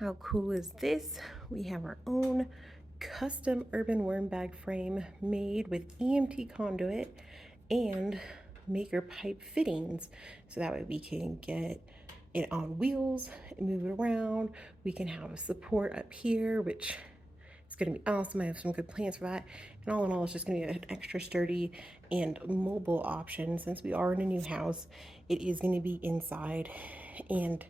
How cool is this? We have our own custom urban worm bag frame made with EMT conduit and maker pipe fittings. So that way we can get it on wheels and move it around. We can have a support up here, which is going to be awesome. I have some good plans for that. And all in all, it's just going to be an extra sturdy and mobile option. Since we are in a new house, it is going to be inside, and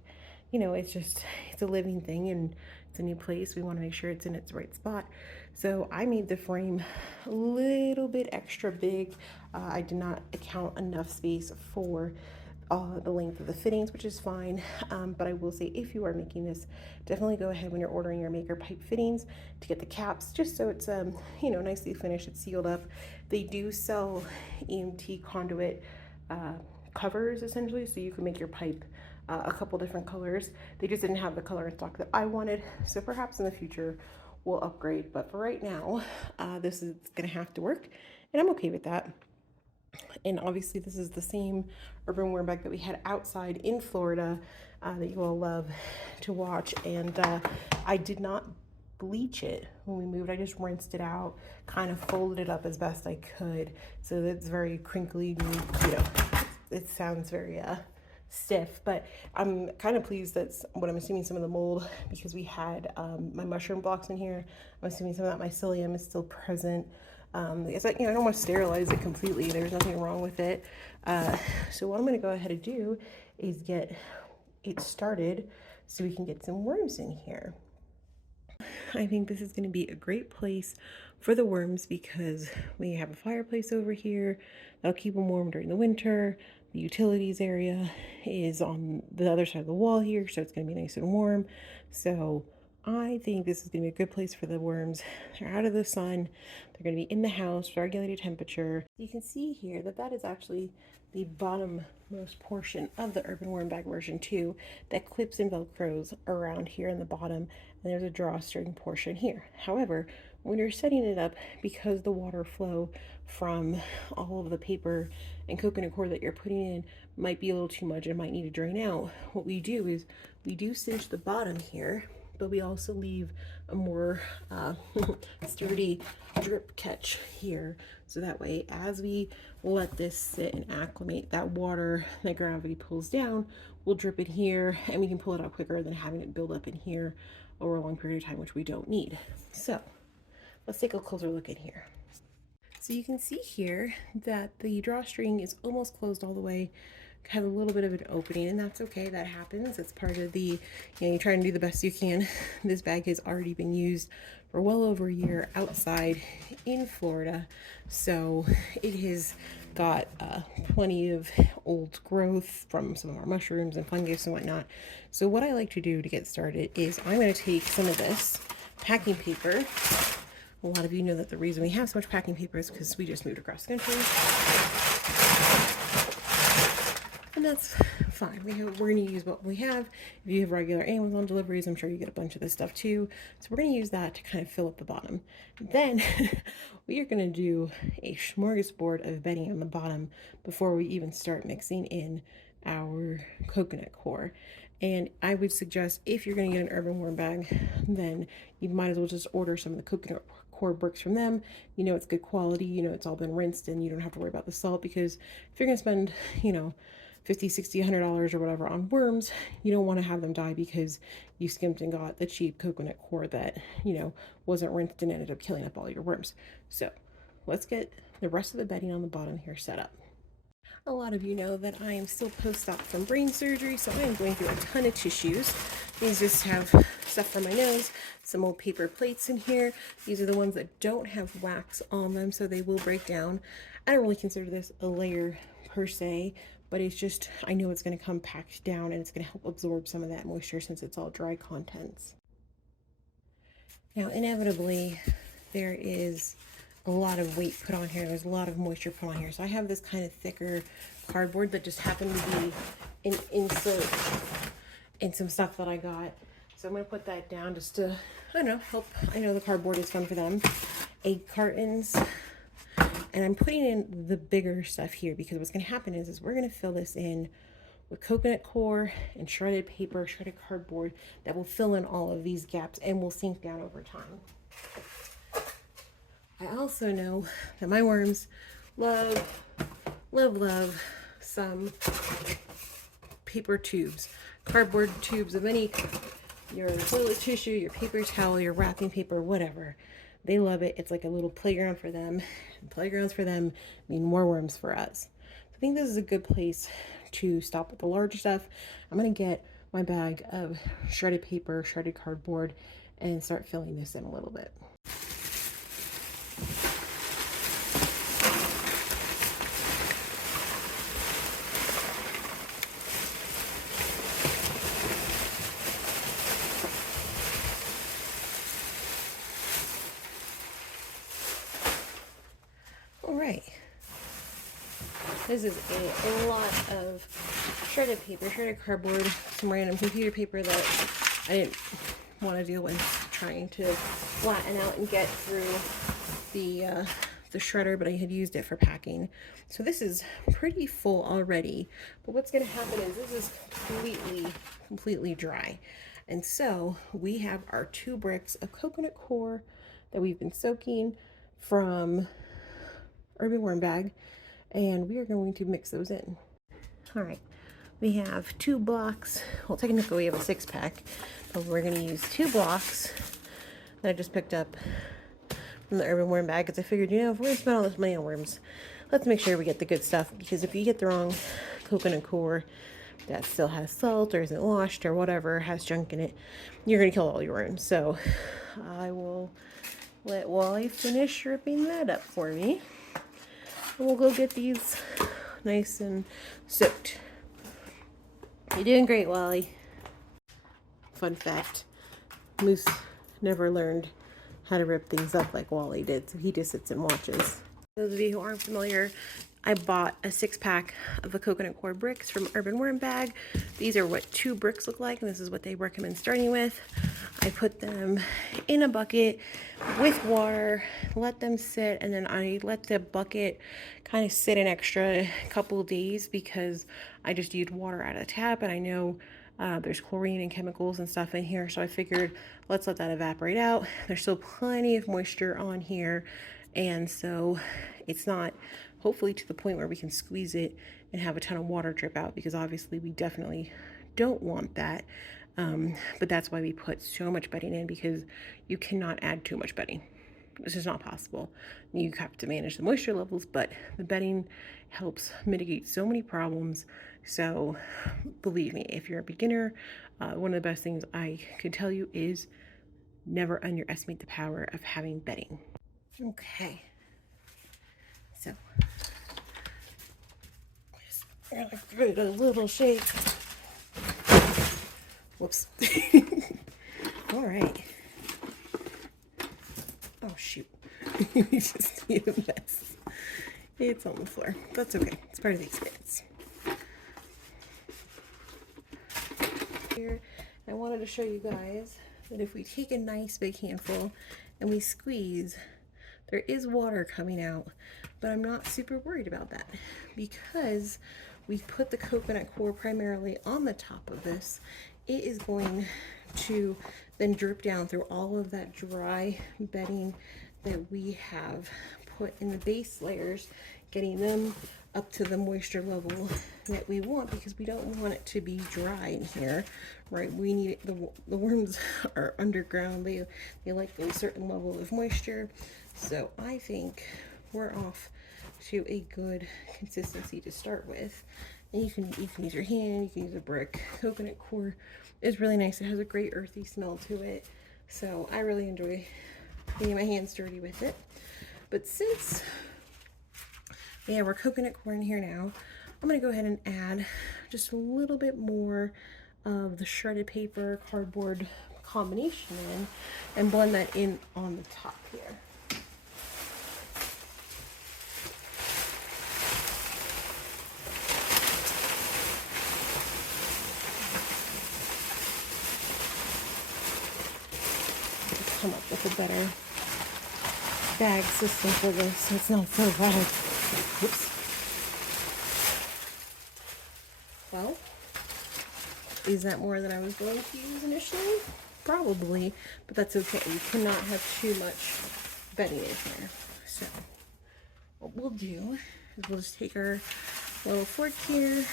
it's a living thing and it's a new place. We want to make sure it's in its right spot. So I made the frame a little bit extra big. I did not account enough space for the length of the fittings, which is fine. But I will say, if you are making this, definitely go ahead when you're ordering your maker pipe fittings to get the caps, just so it's nicely finished, it's sealed up. They do sell EMT conduit covers, essentially, so you can make your pipe a couple different colors. They just didn't have the color in stock that I wanted, so perhaps in the future we'll upgrade. But for right now, this is gonna have to work, and I'm okay with that. And obviously this is the same urban worm bag that we had outside in Florida that you all love to watch. And I did not bleach it when we moved. I just rinsed it out, kind of folded it up as best I could, so that it's very crinkly, it sounds very stiff. But I'm kind of pleased that's what I'm assuming some of the mold, because we had my mushroom blocks in here. I'm assuming some of that mycelium is still present. Because I don't want to sterilize it completely. There's nothing wrong with it. So what I'm going to go ahead and do is get it started so we can get some worms in here. I think this is going to be a great place for the worms because we have a fireplace over here that'll keep them warm during the winter. The utilities area is on the other side of the wall here, so it's going to be nice and warm. So I think this is going to be a good place for the worms. They're out of the sun. They're going to be in the house, regulated temperature. You can see here that that is actually the bottommost portion of the urban worm bag version 2 that clips and velcros around here in the bottom, and there's a drawstring portion here. However, when you're setting it up, because the water flow from all of the paper and coconut core that you're putting in might be a little too much and might need to drain out, what we do is we do cinch the bottom here, but we also leave a more sturdy drip catch here. So that way, as we let this sit and acclimate, that water that gravity pulls down will drip in here, and we can pull it out quicker than having it build up in here over a long period of time, which we don't need. So let's take a closer look in here. So you can see here that the drawstring is almost closed all the way, has a little bit of an opening, and that's okay. That happens. It's part of the, you're trying to do the best you can. This bag has already been used for well over a year outside in Florida, so it has got plenty of old growth from some of our mushrooms and fungus and whatnot. So what I like to do to get started is I'm going to take some of this packing paper. A lot of you know that the reason we have so much packing paper is because we just moved across the country. And that's fine. We're going to use what we have. If you have regular Amazon deliveries, I'm sure you get a bunch of this stuff too. So we're going to use that to kind of fill up the bottom. Then we are going to do a smorgasbord of bedding on the bottom before we even start mixing in our coconut core. And I would suggest, if you're going to get an urban worm bag, then you might as well just order some of the coconut core bricks from them. It's good quality, it's all been rinsed, and you don't have to worry about the salt, because if you're going to spend, $50, $60, $100 or whatever on worms, you don't want to have them die because you skimped and got the cheap coconut core that, wasn't rinsed and ended up killing up all your worms. So let's get the rest of the bedding on the bottom here set up. A lot of you know that I am still post-op from brain surgery, so I am going through a ton of tissues. These just have stuff for my nose, some old paper plates in here. These are the ones that don't have wax on them, so they will break down. I don't really consider this a layer per se, but it's just, I know it's going to come packed down, and it's going to help absorb some of that moisture since it's all dry contents. Now, inevitably, there is a lot of weight put on here. There's a lot of moisture put on here. So I have this kind of thicker cardboard that just happened to be an insert in some stuff that I got. So I'm going to put that down just to, I don't know, help. I know the cardboard is fun for them. Egg cartons. And I'm putting in the bigger stuff here because what's going to happen is we're going to fill this in with coconut coir and shredded paper, shredded cardboard that will fill in all of these gaps and will sink down over time. I also know that my worms love, love some paper tubes, cardboard tubes of any, your toilet tissue, your paper towel, your wrapping paper, whatever. They love it. It's like a little playground for them. And playgrounds for them mean more worms for us. I think this is a good place to stop with the large stuff. I'm going to get my bag of shredded paper, shredded cardboard, and start filling this in a little bit. All right. This is a lot of shredded paper, shredded cardboard, some random computer paper that I didn't want to deal with trying to flatten out and get through the shredder, but I had used it for packing. So this is pretty full already, but what's going to happen is this is completely dry. And so we have our 2 bricks of coconut coir that we've been soaking from Urban Worm Bag, and we are going to mix those in. All right, we have 2 blocks. Well, technically we have a 6-pack, but we're going to use 2 blocks that I just picked up from the Urban Worm Bag, because I figured, you know, if we're going to spend all this money on worms, let's make sure we get the good stuff, because if you get the wrong coconut coir that still has salt or isn't washed or whatever, has junk in it, you're going to kill all your worms. So I will let Wally finish ripping that up for me. And we'll go get these nice and soaked. You're doing great, Wally. Fun fact, Moose never learned how to rip things up like Wally did, so he just sits and watches. Those of you who aren't familiar, I bought a 6-pack of the coconut coir bricks from Urban Worm Bag. These are what 2 bricks look like, and this is what they recommend starting with. I put them in a bucket with water, let them sit, and then I let the bucket kind of sit an extra couple of days because I just used water out of the tap, and I know there's chlorine and chemicals and stuff in here, so I figured let's let that evaporate out. There's still plenty of moisture on here, and so it's not hopefully to the point where we can squeeze it and have a ton of water drip out, because obviously we definitely don't want that. But that's why we put so much bedding in, because you cannot add too much bedding. This is not possible. You have to manage the moisture levels, but the bedding helps mitigate so many problems. So believe me, if you're a beginner, one of the best things I could tell you is never underestimate the power of having bedding. Okay. So, I'm gonna give it a little shake. Whoops. All right. Oh, shoot. We just made a mess. It's on the floor. That's okay. It's part of the experience. Here, I wanted to show you guys that if we take a nice big handful and we squeeze, there is water coming out, but I'm not super worried about that because we put the coconut coir primarily on the top of this. It is going to then drip down through all of that dry bedding that we have put in the base layers, getting them up to the moisture level that we want, because we don't want it to be dry in here, right? We need it, the worms are underground. They like a certain level of moisture. So I think we're off to a good consistency to start with. And you can use your hand, you can use a brick. Coconut coir is really nice. It has a great earthy smell to it. So I really enjoy getting my hands dirty with it. But since we have our coconut coir in here now, I'm gonna go ahead and add just a little bit more of the shredded paper cardboard combination in and blend that in on the top here. Come up with a better bag system for this so it's not so bad. Oops. Well, Is that more than I was going to use initially? Probably, but that's okay. We cannot have too much bedding in here. So what we'll do is we'll just take our little fork here,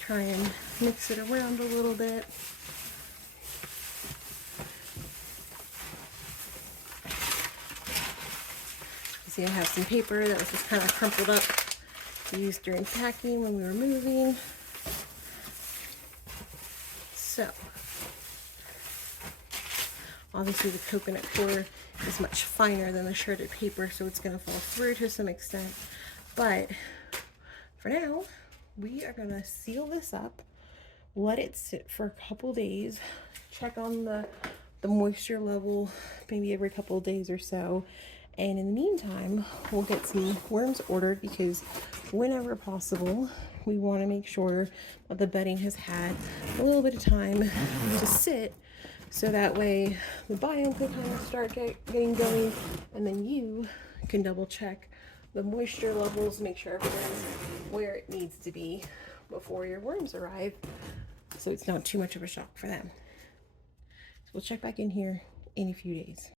try and mix it around a little bit. See, I have some paper that was just kind of crumpled up to use during packing when we were moving. So, obviously the coconut core is much finer than the shredded paper, so it's going to fall through to some extent. But for now, we are going to seal this up, let it sit for a couple days, check on the moisture level maybe every couple of days or so. And in the meantime, we'll get some worms ordered, because whenever possible, we want to make sure that the bedding has had a little bit of time to sit, so that way the biome can kind of start getting going, and then you can double check the moisture levels, make sure everything's where it needs to be before your worms arrive, so it's not too much of a shock for them. So we'll check back in here in a few days.